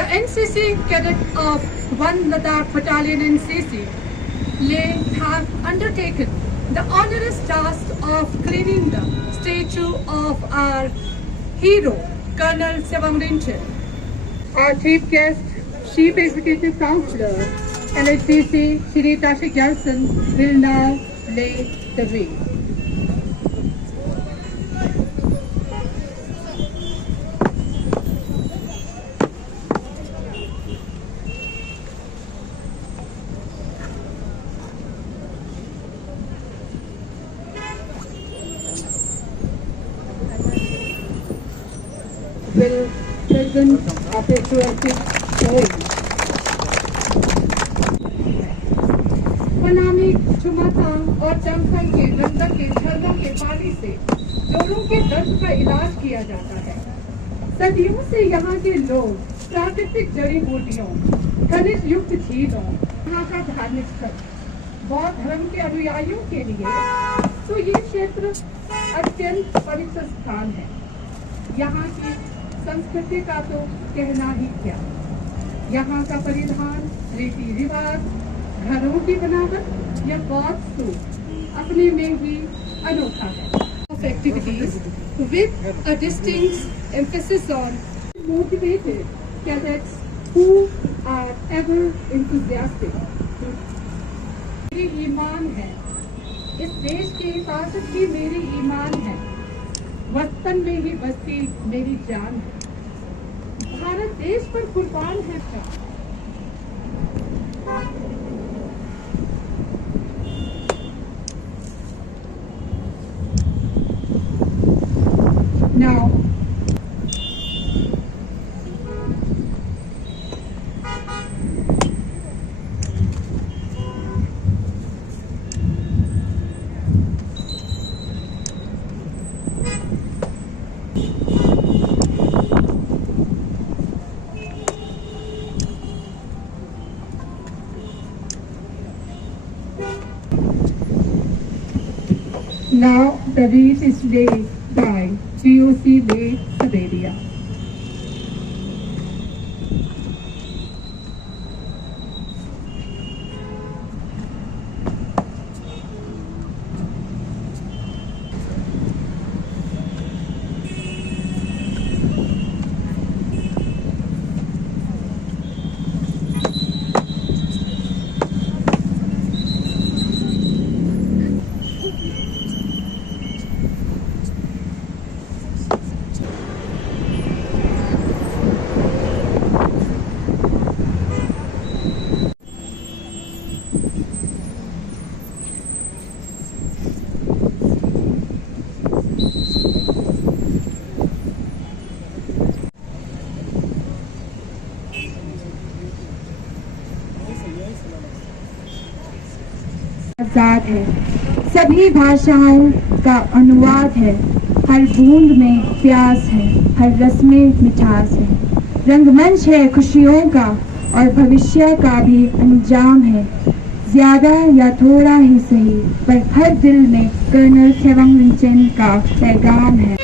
The NCC cadets of 1 Ladakh Battalion NCC have undertaken the onerous task of cleaning the statue of our hero, Colonel Sewang Rinchen. Our chief guest, Chief Executive Councillor, NHCC, Shri Tashik Jansen, will now lay the way. Will present a patriotic poem. पनामी Chumathang और चंगथंग के दंदक के झरनों के पानी से जोड़ों के दर्द का इलाज किया जाता है। सदियों से यहाँ के लोग प्राकृतिक जड़ी बूटियों, खनिज युक्त झीलों, यहाँ का धार्मिक स्थल, बौद्ध धर्म के अनुयायियों के लिए तो ये क्षेत्र अत्यंत पवित्र स्थान है। यहाँ की संस्कृति का तो कहना ही क्या। यहाँ का परिधान, रीति रिवाज, घरों की बनावट या वास्तु अपने में ही अनोखा है। Of activities with a distinct emphasis on motivated cadets who are ever enthusiastic. मेरी ईमान है, इस देश की हिफाजत की मेरी ईमान है, वतन में ही बसती मेरी जान है, भारत देश पर कुर्बान है। Now, the wreath is laid by GOC Way Saveria. आजाद है, सभी भाषाओं का अनुवाद है, हर बूंद में प्यास है, हर रस में मिठास है, रंगमंच है खुशियों का और भविष्य का भी अंजाम है। ज्यादा या थोड़ा ही सही पर हर दिल में कर्नल सेवंग रिंचेन का पैगाम है।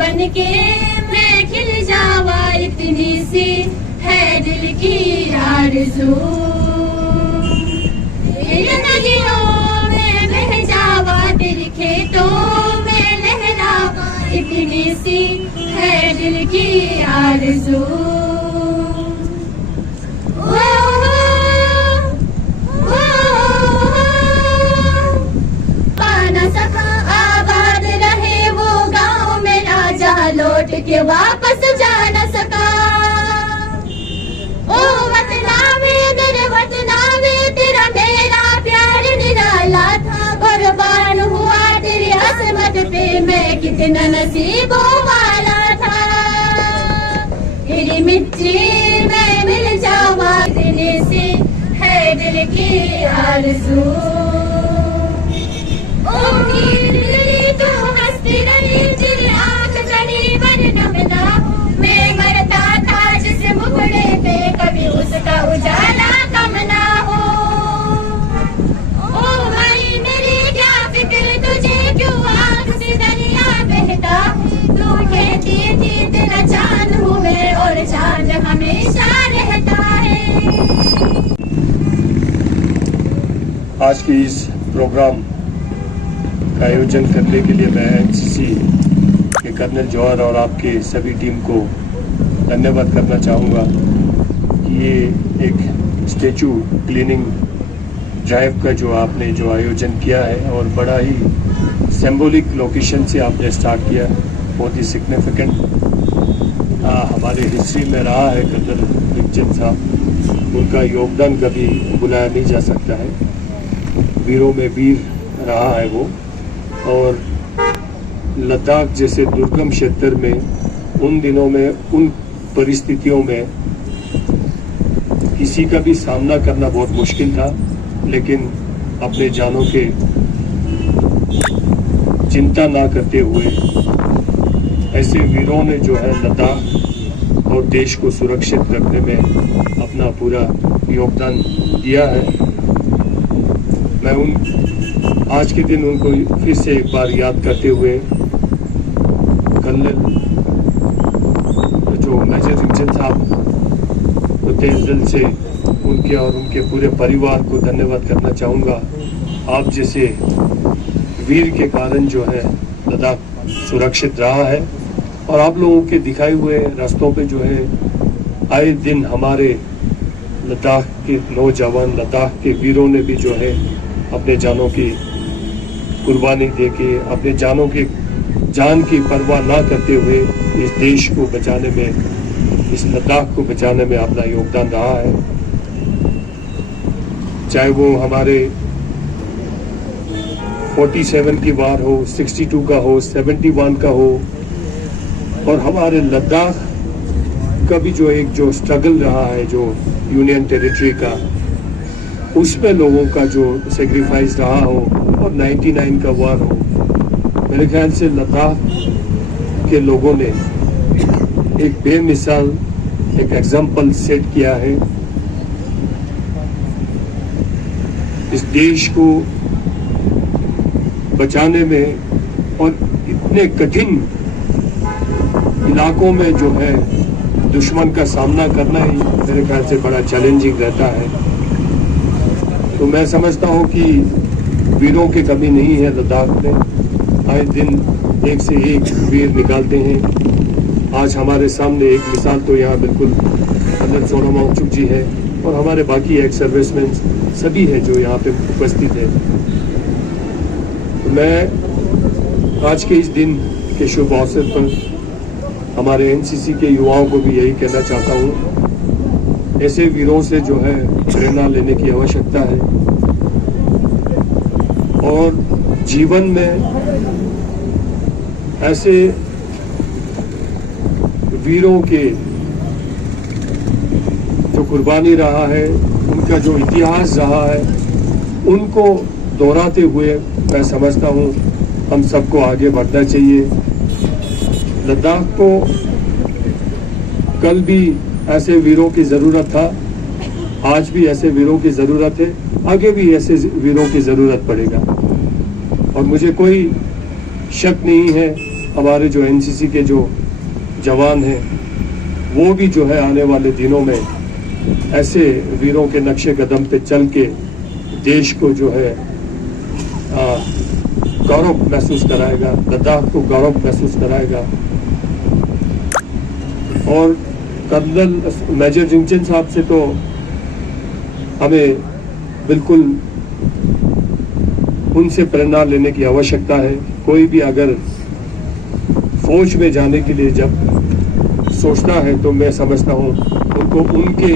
बन के मैं खिल जावा, इतनी सी है दिल की आरज़ू। नदियों में बह जावा, दिल खेतों में लहरावा, इतनी सी है दिल की आरज़ू। कितना नसीबों वाला था, तेरी मिट्टी में मिल जावा, दिल से है दिल की आरज़ू। ओ नीर तेरी तो हंसती रही, दिल आँख चढ़ी वरना मिला, मैं मरता था जिस मुखड़े पे, कभी उसका उजाला कम ना हो। ओ भाई मेरी क्या फिक्र तुझे, क्यों आँख से दरिया बहता, तू कहती थी तेरा चांद हूँ मैं, और चांद हमेशा रहता है। आज के इस प्रोग्राम का आयोजन करने के लिए मैं एनसीसी के कर्नल जौहर और आपके सभी टीम को धन्यवाद करना चाहूँगा कि ये एक स्टैचू क्लीनिंग ड्राइव का जो आपने जो आयोजन किया है और बड़ा ही सिंबॉलिक लोकेशन से आपने स्टार्ट किया, बहुत ही सिग्निफिकेंट हमारे हिस्ट्री में रहा है। कर्नल प्रेमचंद साहब, उनका योगदान कभी भुलाया नहीं जा सकता है, वीरों में वीर रहा है वो। और लद्दाख जैसे दुर्गम क्षेत्र में उन दिनों में उन परिस्थितियों में किसी का भी सामना करना बहुत मुश्किल था, लेकिन अपने जानों के चिंता ना करते हुए ऐसे वीरों ने जो है लद्दाख और देश को सुरक्षित रखने में अपना पूरा योगदान दिया है। मैं आज के दिन उनको फिर से एक बार याद करते हुए कर्नल जो मेजर प्रेमचंद साहब को तहे दिल से उनके और उनके पूरे परिवार को धन्यवाद करना चाहूँगा। आप जैसे वीर के कारण जो है लद्दाख सुरक्षित रहा है, और आप लोगों के दिखाए हुए रास्तों पे जो है आए दिन हमारे लद्दाख के नौजवान, लद्दाख के वीरों ने भी जो है अपने जानों की कुर्बानी देके, अपने जान की परवाह ना करते हुए इस देश को बचाने में, इस लद्दाख को बचाने में अपना योगदान रहा है। चाहे वो हमारे 47 की वार हो, 62 का हो, 71 का हो, और हमारे लद्दाख का भी जो स्ट्रगल रहा है, जो यूनियन टेरिटरी का, उसमें लोगों का जो सेक्रीफाइस रहा हो, और 99 का वार हो, मेरे ख्याल से लद्दाख के लोगों ने एक बेमिसाल एक एग्जाम्पल सेट किया है। इस देश को बचाने में और इतने कठिन इलाकों में जो है दुश्मन का सामना करना ही मेरे ख्याल से बड़ा चैलेंजिंग रहता है। तो मैं समझता हूँ कि वीरों की कमी नहीं है लद्दाख में, आए दिन एक से एक वीर निकालते हैं। आज हमारे सामने एक मिसाल तो यहाँ बिल्कुल कर्नल सोनम वांगचुक जी है, और हमारे बाकी एक्स सर्विसमैन सभी हैं जो यहाँ पे उपस्थित है। तो मैं आज के इस दिन के शुभ अवसर पर हमारे एनसीसी के युवाओं को भी यही कहना चाहता हूँ, ऐसे वीरों से जो है प्रेरणा लेने की आवश्यकता है, और जीवन में ऐसे वीरों के जो कुर्बानी रहा है, उनका जो इतिहास रहा है, उनको दोहराते हुए मैं समझता हूँ हम सबको आगे बढ़ना चाहिए। लद्दाख को कल भी ऐसे वीरों की ज़रूरत था, आज भी ऐसे वीरों की ज़रूरत है, आगे भी ऐसे वीरों की ज़रूरत पड़ेगा। और मुझे कोई शक नहीं है, हमारे जो एनसीसी के जो जवान हैं वो भी जो है आने वाले दिनों में ऐसे वीरों के नक्शे कदम पे चल के देश को जो है गौरव महसूस कराएगा, लद्दाख को गौरव महसूस कराएगा। और कर्नल मेजर प्रेमचंद साहब से तो हमें बिल्कुल उनसे प्रेरणा लेने की आवश्यकता है। कोई भी अगर फौज में जाने के लिए जब सोचता है तो मैं समझता हूँ उनको उनके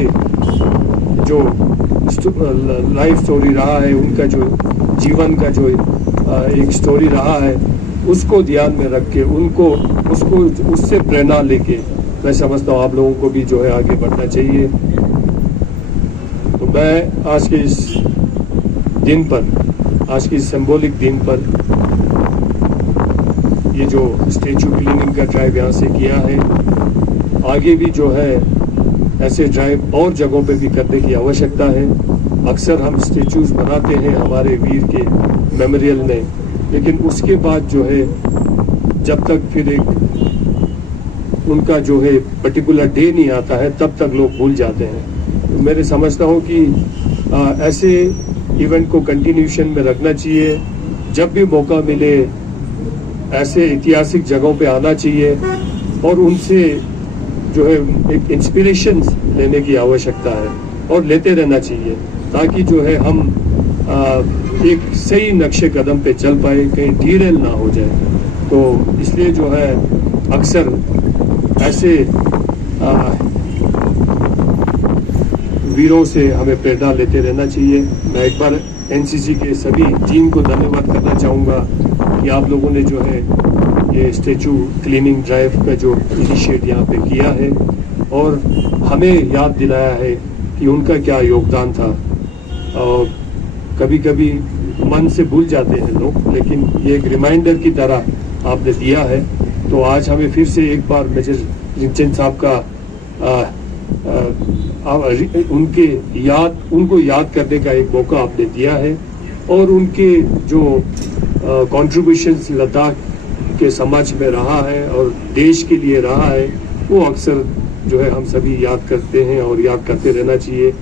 जो लाइफ स्टोरी रहा है, उनका जो जीवन का जो एक स्टोरी रहा है, उसको ध्यान में रख के उससे प्रेरणा लेके मैं समझता हूँ आप लोगों को भी जो है आगे बढ़ना चाहिए। तो मैं आज के इस दिन पर, आज की सिंबॉलिक दिन पर ये जो स्टेचू क्लीनिंग का ड्राइव यहाँ से किया है, आगे भी जो है ऐसे ड्राइव और जगहों पे भी करने की आवश्यकता है। अक्सर हम स्टेचूज बनाते हैं हमारे वीर के मेमोरियल में, लेकिन उसके बाद जो है जब तक फिर एक उनका जो है पर्टिकुलर डे नहीं आता है तब तक लोग भूल जाते हैं। तो मैं समझता हूँ कि ऐसे इवेंट को कंटिन्यूशन में रखना चाहिए। जब भी मौका मिले ऐसे ऐतिहासिक जगहों पे आना चाहिए और उनसे जो है एक इंस्पिरेशन लेने की आवश्यकता है और लेते रहना चाहिए, ताकि जो है हम एक सही नक्शे कदम पे चल पाए, कहीं डीरेल ना हो जाए। तो इसलिए जो है अक्सर ऐसे वीरों से हमें प्रेरणा लेते रहना चाहिए। मैं एक बार एनसीसी के सभी टीम को धन्यवाद करना चाहूँगा कि आप लोगों ने जो है ये स्टेचू क्लीनिंग ड्राइव का जो इनिशिएट यहाँ पे किया है और हमें याद दिलाया है कि उनका क्या योगदान था। और कभी कभी मन से भूल जाते हैं लोग, लेकिन ये एक रिमाइंडर की तरह आपने दिया है। तो आज हमें फिर से एक बार मेजर ध्यानचंद साहब का उनको याद करने का एक मौका आपने दिया है और उनके जो कॉन्ट्रीब्यूशंस लद्दाख के समाज में रहा है और देश के लिए रहा है, वो अक्सर जो है हम सभी याद करते हैं और याद करते रहना चाहिए।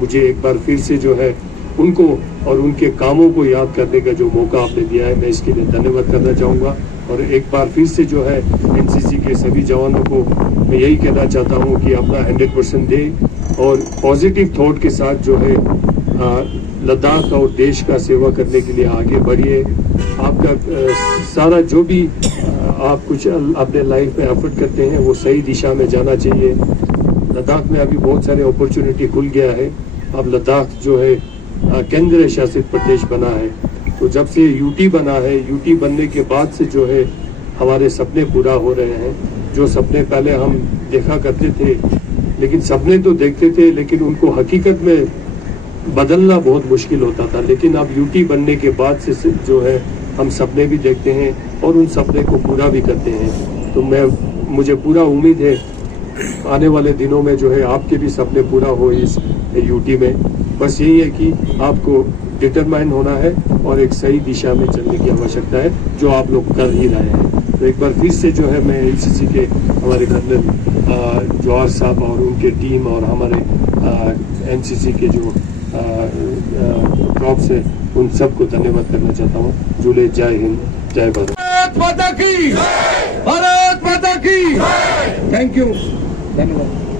मुझे एक बार फिर से जो है उनको और उनके कामों को याद करने का जो मौका आपने दिया है, मैं इसके लिए धन्यवाद करना चाहूँगा। और एक बार फिर से जो है एनसीसी के सभी जवानों को मैं यही कहना चाहता हूँ कि अपना 100% दें और पॉजिटिव थॉट के साथ जो है लद्दाख और देश का सेवा करने के लिए आगे बढ़िए। आपका सारा जो भी आप कुछ अपने लाइफ में एफर्ट करते हैं वो सही दिशा में जाना चाहिए। लद्दाख में अभी बहुत सारे अपॉर्चुनिटी खुल गया है। अब लद्दाख जो है केंद्र शासित प्रदेश बना है, तो जब से यूटी बना है, यूटी बनने के बाद से जो है हमारे सपने पूरा हो रहे हैं। जो सपने पहले हम देखा करते थे, लेकिन सपने तो देखते थे लेकिन उनको हकीकत में बदलना बहुत मुश्किल होता था। लेकिन अब यूटी बनने के बाद से जो है हम सपने भी देखते हैं और उन सपने को पूरा भी करते हैं। तो मुझे पूरा उम्मीद है आने वाले दिनों में जो है आपके भी सपने पूरा हो इस यूटी में। बस यही है कि आपको डिटरमाइन होना है और एक सही दिशा में चलने की आवश्यकता है, जो आप लोग कर ही रहे हैं। तो एक बार फिर से जो है मैं एनसीसी के हमारे कर्नल जवाहर साहब और उनके टीम और हमारे एनसीसी के जो प्रॉप्स है उन सबको धन्यवाद करना चाहता हूँ। जुले, जय हिंद, जय भारत। भारत माता की, भारत माता की। थैंक यू, धन्यवाद।